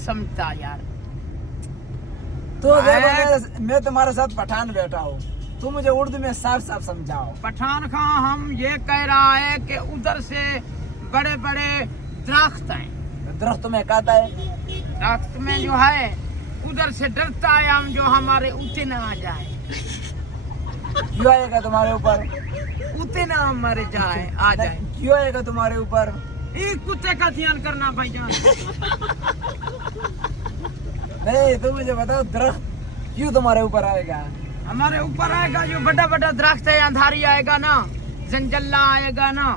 समझता यार। तो मैं तुम्हारे साथ पठान बैठा हूँ, तुम मुझे उर्दू में साफ साफ समझाओ। पठान खां हम ये कह रहा है कि उधर से बड़े बड़े दरख्त हैं। दरख्त में कहता है, दरख्त में जो है उधर से डरता है हम, जो हमारे ऊते न आ जाए। क्यों आएगा तुम्हारे ऊपर? ऊते न हमारे जाए आ जाए। क्यों आएगा तुम्हारे ऊपर? एक कुत्ते का ध्यान करना भाईजान। नहीं तुम मुझे बताओ, दरख्त क्यों तुम्हारे ऊपर आएगा? हमारे ऊपर आएगा जो बड़ा बड़ा दरख्त है, अंधारी आएगा ना, जंजल्ला आएगा ना,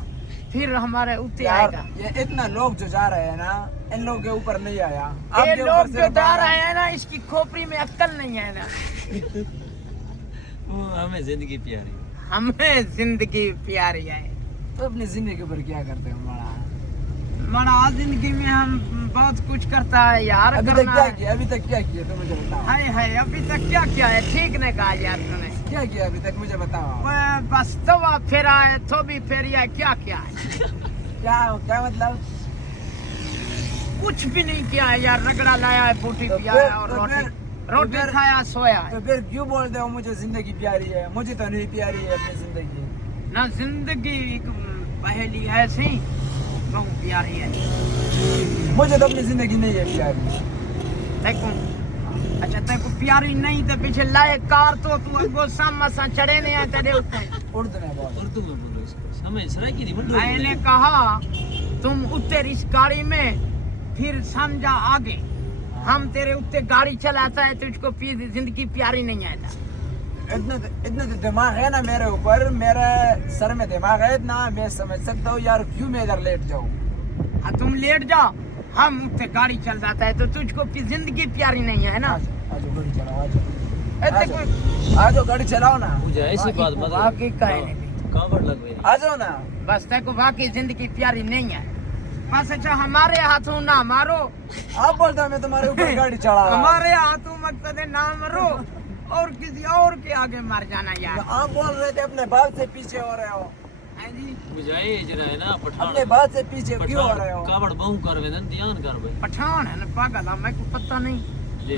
फिर हमारे ऊते आएगा। ये इतना लोग जो जा रहे हैं ना, इन लोगों के ऊपर नहीं आया। ये लोग जो जा रहे हैं ना, इसकी खोपड़ी में अक्ल नहीं है ना। हमें जिंदगी प्यारी, हमें जिंदगी प्यारी है। तो अपनी जिंदगी के ऊपर क्या करते हो बड़ा? बड़ा जिंदगी में हम बहुत कुछ करता है यार। अभी तक क्या किया? अभी तक क्या किया तो मुझे बताओ। है अभी तक क्या किया है? ठीक ने कहा यार तूने। क्या किया अभी तक मुझे बताओ। बस तवा फेरा है, थोबी फेरी है, क्या क्या है? क्या मतलब? कुछ भी नहीं किया है यार। रगड़ा लाया है, बूटी तो पिया फिर- है और तो रोटी फिर- रोटी तो फिर- खाया, सोया है। तो फिर क्यों बोलते हो मुझे जिंदगी प्यारी है? मुझे तो नहीं प्यारी है अपनी जिंदगी। ना जिंदगी एक पहेली है सी, बहुत प्यारी है। मुझे तो अपनी जिंदगी नहीं है प्यारी। देखो अच्छा तेको प्यारी नहीं तो पीछे लाए कार तो तू अगो सामा सा चढ़े नहीं आ तेरे ऊपर। उर्दू में बोल। उर्दू में बोलो इसको, समझ सराइकी नहीं बोलो। मैंने कहा तुम उतर इस गाड़ी में, फिर समझा आगे हम तेरे उत्ते गाड़ी चलाता है, तुझको जिंदगी प्यारी नहीं आता। इतना तो दिमाग है ना मेरे ऊपर, मेरे सर में दिमाग है इतना, मैं समझ सकता हूँ यार क्यों मैं इधर लेट जाऊँ। हाँ तुम लेट जाओ, हम उत्ते गाड़ी चल जाता है तो तुझको जिंदगी प्यारी नहीं है ना। आजो गाड़ी चलाओ, आजो आजो गाड़ी चलाओ ना। मुझे ऐसी बात मत बाकी कहे नहीं, कांवड़ लगवे आ जाओ ना। बस तेको बाकी जिंदगी प्यारी नहीं है। बस अच्छा हमारे हाथों ना मारो। आप बोलते हो मैं तुम्हारे ऊपर गाड़ी चला रहा हूँ। हमारे हाथों मकसद है ना मरो और किसी और के आगे मर जाना यार। आप बोल रहे थे अपने बाप से पीछे हो रहे हो। हैं जी? मुझे ये जरा है ना पठान, अपने बाप से पीछे क्यों हो रहे हो? कावड़ बहु कर वेदन ध्यान कर भाई। पठान है ना पागल है, मेरे को पता नहीं। ले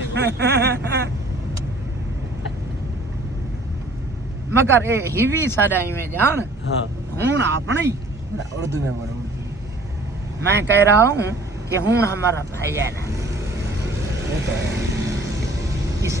मगर ए हिवी सदाई में जान हां हूं अपनी। उर्दू में बोलो, उर्दू में। मैं कह रहा हूँ कि हूं हमारा भाई है ना। ये तो है।